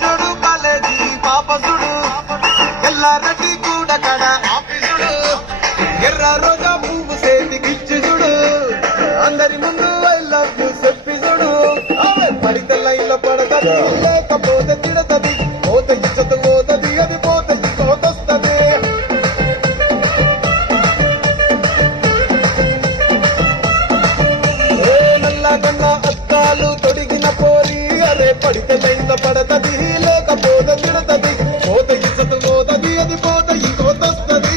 చూడు కాలేజీ పాప చూడు ఎల్లారెడ్డి కూడా కడ ఆఫీసుడు ఎర్ర రోజా పువ్వు చేతికిచ్చి చూడు అందరి ముందు ఐ లవ్ యూ చెప్పి చూడు పడితే లైన్లో పడతది లేకపోతే తిడతది పోత ఇచ్చత పోతది అది పోత ఇంకోతొస్తది నల్లగన్న అద్దాలు తొడిగిన పోరి అరే పడితే లైన్లో పడతది లేకపోతే తిడతది పోత ఇచ్చత పోతది అది పోత ఇంకోతొస్తది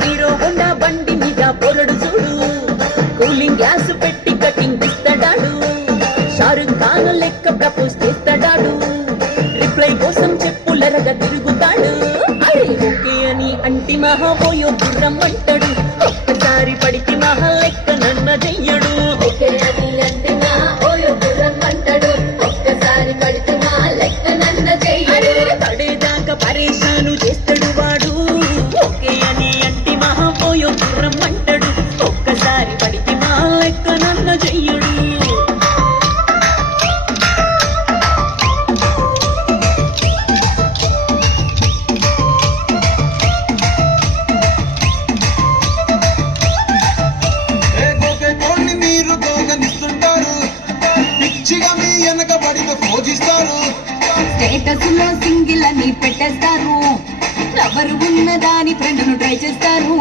హీరో హోండా బండి మీద పొరడు చూడు కూలింగ్ గ్యాస్ పెట్టి కటింగ్ ఇస్తాడాడు షారుఖ్ ఖాన్ లెక్క ప్రపోజ్ చేస్తాడాడు రిప్లై కోసం చెప్పులరగా తిరుగుతాడు అరే ఓకే అని అంటి మహాబోయో గుర్రం అంటాడు ఒక్కసారి పడికి మహా లెక్క నన్న చెయ్యడు ఓకే అని అంటే మహాబోయో గుర్రం అంటాడు ఒక్కసారి పడితే మా లెక్క నన్న చెయ్యడు పడేదాకా పరేషాను చేస్తాడు వాడు ఓకే అని అంటి మహాబోయో గుర్రం అంటాడు ఒక్కసారి పడికి మా లెక్క నన్న చెయ్యడు స్టేటస్ లో సింగిల్ అని పెట్టేస్తారు ఎవరు ఉన్నదాని ఫ్రెండ్ ను ట్రై చేస్తారు